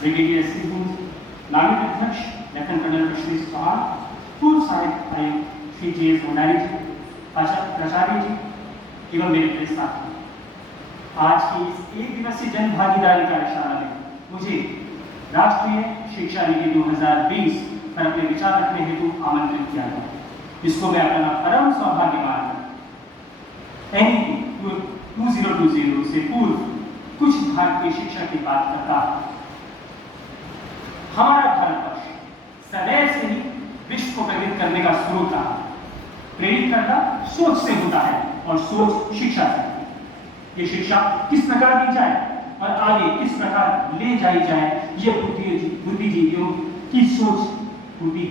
Brigadier Singh, नामित अध्यक्ष lieutenant colonel Kashmir Chauhan, पूर्व सहायक आयुक्त श्री जे एस भंडारी जी, प्राचार्य जी एवं मेरे प्रिय साथी, आज की इस एक दिवसीय जन भागीदारी कार्यशाला में मुझे राष्ट्रीय शिक्षा नीति 2020 पर अपने विचार रखने हेतु आमंत्रित किया गया, जिसको मैं अपना परम सौभाग्य मानकर NEP 2020 से पूर्व कुछ भारतीय शिक्षा की बात करता हूं। हमारा भारतवर्ष सदैव से ही विश्व को प्रेरित करने का स्रोत रहा। प्रेरित करना सोच से होता है और सोच शिक्षा से। ये शिक्षा किस प्रकार दी जाए और आगे किस प्रकार ले जाई जाए, ये बुद्धिजीवियों की सोच होती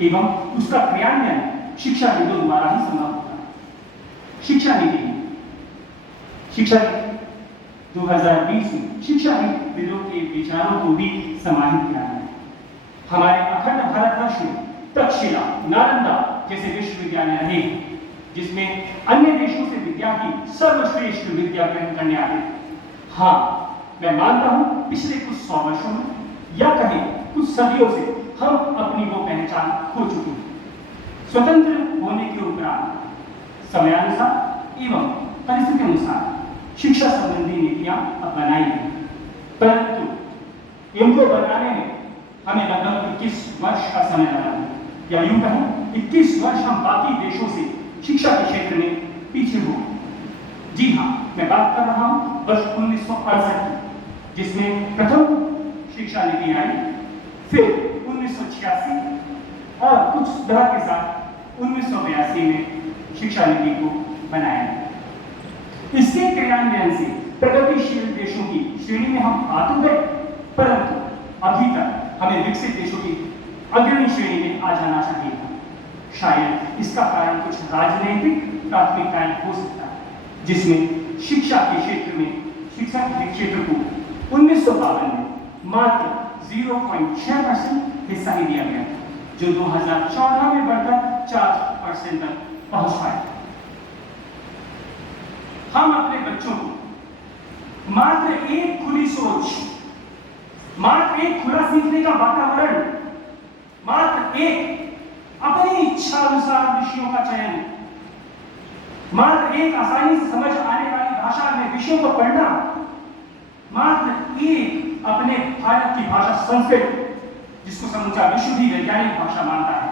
एवं उसका क्रियान्वयन शिक्षाविदों द्वारा ही संभव होता है। शिक्षा नीति 2020 में शिक्षाविदों के विचारों को भी समाहित किया है। हमारे अखंड भारतवर्ष में तक्षशिला, नालंदा जैसे विश्वविद्यालय रहे, जिसमें अन्य देशों से विद्यार्थी सर्वश्रेष्ठ विद्या ग्रहण करने आते। हाँ, मैं मानता हूं पिछले कुछ 100 वर्षों में या कहें कुछ सदियों से हम अपनी वो पहचान खो चुके हैं। स्वतंत्र होने के उपरांत समयानुसार एवं परिस्थिति अनुसार शिक्षा संबंधी नीतियां बनाई गई, परंतु इनको बनाने में हमें लगभग 21 वर्ष का समय लगा है, या यूं कहें 21 वर्ष हम बाकी देशों से शिक्षा के क्षेत्र में पीछे हो। जी हाँ, मैं बात कर रहा हूं वर्ष 1968 की, जिसमें प्रथम शिक्षा नीति आई, फिर 1986 और कुछ सुधार के साथ 1982 में शिक्षा नीति को बनाया गया। इसके क्रियान्वयन से प्रगतिशील देशों की श्रेणी में हम आ तो गए, परंतु अभी तक हमें विकसित देशों की अग्रणी श्रेणी में आ जाना चाहिए था। शायद इसका कारण कुछ राजनीतिक प्राथमिकताएं हो सकता है, जिसमें शिक्षा के क्षेत्र के क्षेत्र को 1952 में मात्र 0.6% हिस्सा ही दिया गया था, जो 2014 में बढ़कर 4% तक पहुंच पाया। हम अपने बच्चों को मात्र एक खुली सोच, मात्र एक खुला सीखने का वातावरण, मात्र एक अपनी इच्छा अनुसार विषयों का चयन, मात्र एक आसानी से समझ आने वाली भाषा में विषयों को पढ़ना, मात्र एक अपने भारत की भाषा संस्कृत, जिसको समूचा विश्व भी वैज्ञानिक भाषा मानता है,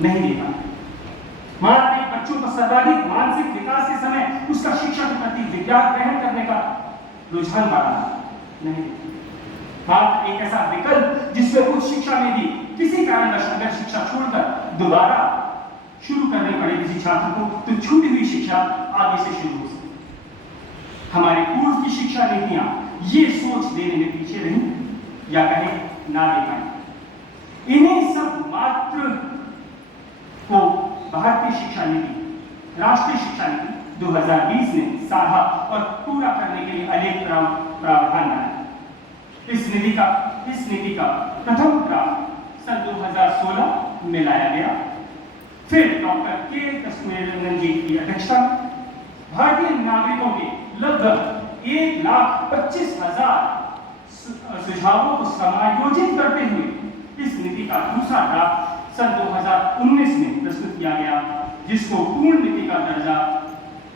नहीं देता। मात्र एक बच्चों को सर्वाधिक मानसिक विकास के समय उसका शिक्षा के प्रति विज्ञान ग्रहण करने का रुझान बढ़ा नहीं। मात्र एक ऐसा विकल्प जिसमें उच्च शिक्षा में भी किसी कारणवश अगर शिक्षा छोड़कर दोबारा शुरू करनी पड़े किसी छात्र को, तो छूटी हुई शिक्षा आगे से शुरू हो सके। हमारे पूर्व की शिक्षा नीतियां ये सोच देने में पीछे रही, या कहें ना दे पाई। इन्हीं सब मात्र को भारतीय शिक्षा नीति, राष्ट्रीय शिक्षा नीति 2020 ने साधा और पूरा करने के लिए अनेक प्रावधान बनाए। इस नीति का प्रथम ड्राफ्ट सन 2016 में लाया गया। फिर डॉक्टर के कस्तूरीरंगन जी की अध्यक्षता में भारतीय नागरिकों के लगभग 1,25,000 सुझावों को समायोजित करते हुए इस नीति का दूसरा ड्राफ्ट सन 2019 में प्रस्तुत किया गया, जिसको पूर्ण नीति का दर्जा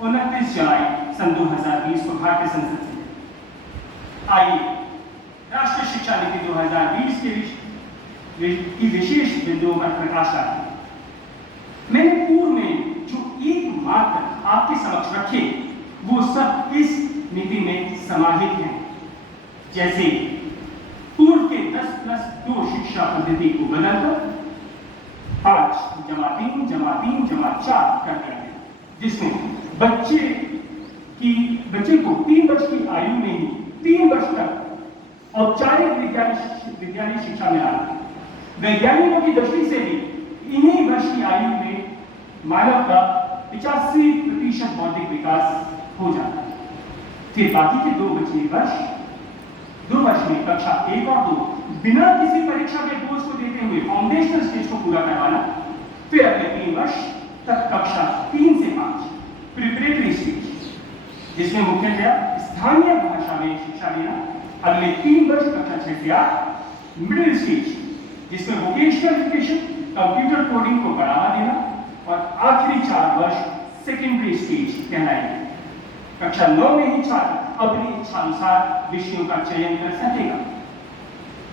29 जुलाई सन 2020 को भारतीय संसद से। आइए राष्ट्रीय शिक्षा नीति 2020 की विशेष बिंदुओं पर प्रकाश डालें। मैंने पूर्व में जो एक मात्र आपके समक्ष रखे, वो सब इस नीति में समाहित हैं। जैसे पूर्व के 10+2 शिक्षा पद्धति को बदलकर 5+3+3+4 कर दिया गया, जिसमें बच्चे को 3 वर्ष की आयु में ही 3 वर्ष तक औपचारिक विद्यालय शिक्षा मिला। वैज्ञानिकों की दृष्टि से भी इन्हीं वर्ष की आयु में मानव का 85% बौद्धिक विकास हो जाता है। फिर बाकी के 2 वर्ष में कक्षा 1 और 2 बिना किसी परीक्षा के बोझ को देते हुए फाउंडेशनल स्टेज को पूरा करवाना। फिर अगले 3 वर्ष तक कक्षा 3 से 5 प्रिपरेटरी स्टेज, जिसमें मुख्यतः स्थानीय भाषा में में शिक्षा देना, अगले 3 वर्ष कक्षा 6 से 8 मिडिल स्टेज जिसमें वोकेशनल एजुकेशन, कंप्यूटर कोडिंग को बढ़ावा देना, और आखिरी 4 वर्ष सेकेंडरी स्टेज कहलाएंगे। कक्षा 9 में ही छात्र अपनी इच्छा अनुसार विषयों का चयन कर सकेगा,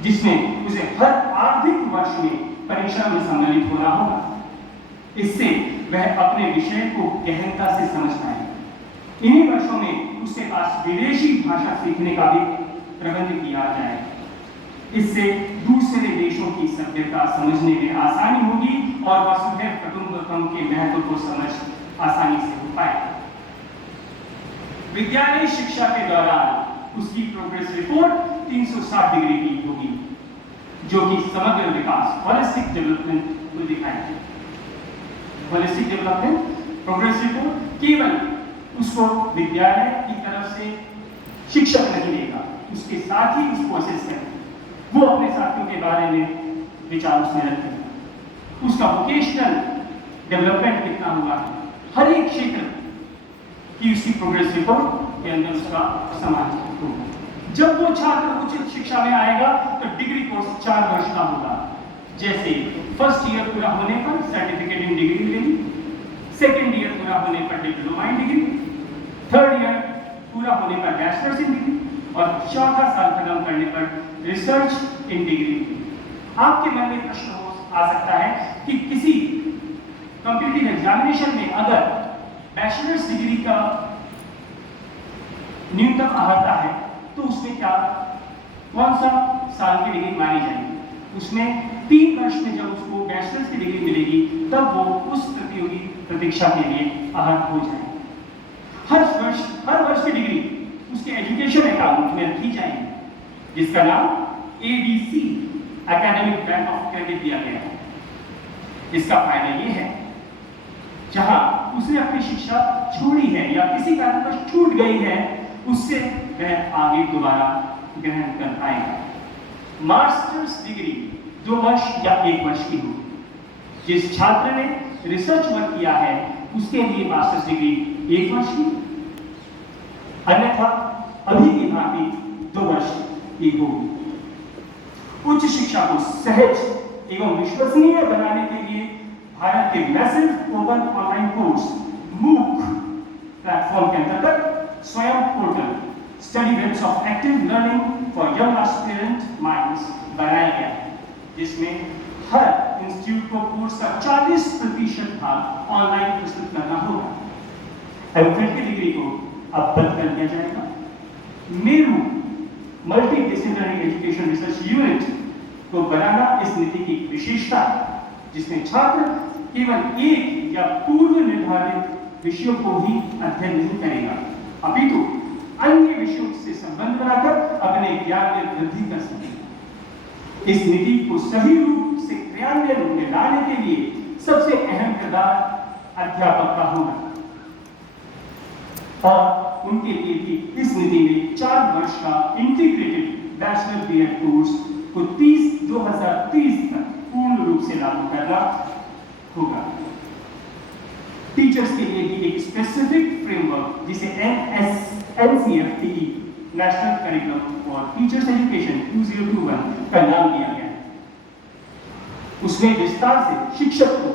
जिसमें उसे हर आर्थिक वर्ष में परीक्षा में सम्मिलित होना होगा। इससे वह अपने विषय को गहनता से समझ पाएगा। इन्हीं वर्षों में उसके पास विदेशी भाषा सीखने का भी प्रबंध किया जाएगा। इससे दूसरे देशों की सभ्यता समझने में आसानी होगी और वसुधैव कुटुंबकम के महत्व को समझ आसानी से हो पाएगा। विद्यालय शिक्षा के दौरान उसकी प्रोग्रेस रिपोर्ट 360 डिग्री की होगी, जो कि समग्र विकास होलिस्टिक डेवलपमेंट को दिखाएगी। होलिस्टिक डेवलपमेंट प्रोग्रेस रिपोर्ट केवल उसको विद्यालय की तरफ से शिक्षक नहीं देगा, उसके साथ ही उसको असेस करेगा, वो अपने साथियों के बारे में विचार उसमें रखेगा, उसका वोकेशनल डेवलपमेंट कितना हुआ है, हर एक क्षेत्र की उसकी प्रोग्रेस रिपोर्ट के अंदर उसका समावेश होगा। जब वो छात्र उच्च शिक्षा में आएगा तो डिग्री कोर्स 4 वर्ष का होगा। जैसे फर्स्ट ईयर पूरा होने पर सर्टिफिकेट इन डिग्री मिलेगी, सेकेंड ईयर पूरा होने पर diploma in degree, third year पूरा होने पर बैचलर्स इन डिग्री, और चौथा साल खत्म करने पर रिसर्च इन डिग्री। आपके मन में प्रश्न आ सकता है कि किसी कॉम्पिटिटिव एग्जामिनेशन में अगर बैचलर्स डिग्री का न्यूनतम अर्हता है तो उसमें क्या कौन सा साल की डिग्री मानी जाएगी? उसमें 3 वर्ष में जब उसको बैचलर्स की डिग्री मिलेगी तब वो उस प्रतियोगी प्रतीक्षा के लिए अर्ह हो जाएगी। हर वर्ष की डिग्री उसके एजुकेशन अकाउंट में रखी जाएगी, जिसका नाम ABC academic bank of credit दिया गया है। इसका फायदा ये है, जहां उसने अपनी शिक्षा छोड़ी है या किसी कारणवश छूट गई है, उससे वह आगे दोबारा ग्रहण कर पाएगा। मास्टर्स डिग्री 2 वर्ष या 1 वर्ष की होगी। जिस छात्र ने रिसर्च वर्क किया है उसके लिए मास्टर्स डिग्री 1 वर्ष की, अन्यथा अभी की भांति 2 वर्ष की होगी। उच्च शिक्षा को सहज एवं विश्वसनीय बनाने के लिए भारत के massive open online course MOOC platform के अंतर्गत स्वयं portal study webs of active learning for young aspirant minds बनाया गया है, जिसमें हर इंस्टीट्यूट को कोर्स का 40% भाग ऑनलाइन प्रस्तुत करना होगा। एमफिल की डिग्री को अब बंद कर दिया जाएगा। Meru multi disciplinary education research unit को बनाना इस नीति की विशेषता है, जिसमें छात्र केवल एक या पूर्व निर्धारित विषयों को ही अध्ययन नहीं करेगा, अपितु अन्य विषयों से संबंध बनाकर अपने ज्ञान में वृद्धि कर सकेगा। इस नीति को सही रूप से क्रियान्वयन में लाने के लिए सबसे अहम किरदार अध्यापक का होगा, और उनके लिए भी इस नीति में 4 वर्ष का इंटीग्रेटेड बैचलर बीएड कोर्स को 2030 तक पूर्ण रूप से लागू करना होगा। टीचर्स के लिए भी एक स्पेसिफिक फ्रेमवर्क जिसे NCFTE national curriculum for teachers education 2021 का नाम दिया गया है। उसमें विस्तार से शिक्षक को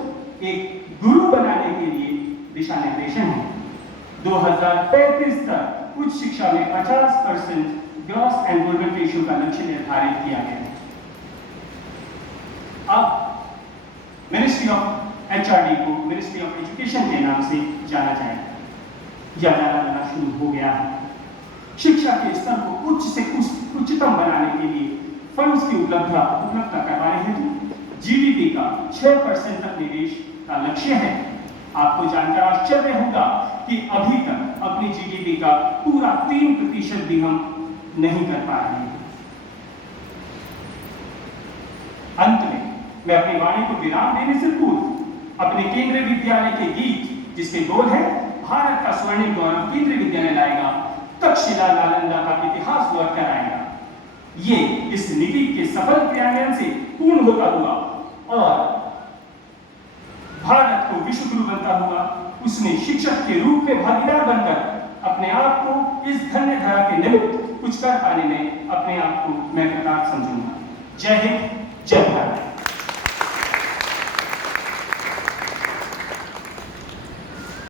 एक गुरु बनाने के लिए दिशा निर्देशन है। 2035 तक उच्च शिक्षा में 50% ग्रॉस एनरोलमेंट रेशियो का लक्ष्य निर्धारित किया गया है। अब मिनिस्ट्री ऑफ HRD को मिनिस्ट्री ऑफ एजुकेशन के नाम से जाना जाएगा या जाना शुरू हो गया है। शिक्षा के स्तर को उच्च से उच्चतम बनाने के लिए फंड्स की उपलब्धता करवाने हेतु GDP का 6% तक निवेश का लक्ष्य है। आपको जानकर आश्चर्य होगा कि अभी तक अपनी GDP का पूरा 3% भी हम नहीं कर पा रहे हैं। अंत में मैं अपनी वाणी को विराम देने से पूर्व अपने केंद्रीय विद्यालय के गीत, जिसके बोल है भारत का स्वर्णिम गौरव केंद्रीय विद्यालय लाएगा, तक्षशिला नालंदा का इतिहास लौट कर आएगा, ये इस नीति के सफल क्रियान्वयन से पूर्ण होता हुआ और भारत को विश्व गुरु बनता हुआ उसमें शिक्षक के रूप में भागीदार बनकर अपने आप को इस धन्य धारा के निमित्त कुछ कर पाने में अपने आप को मैं कृतार्थ समझूंगा। जय हिंद, जय भारत।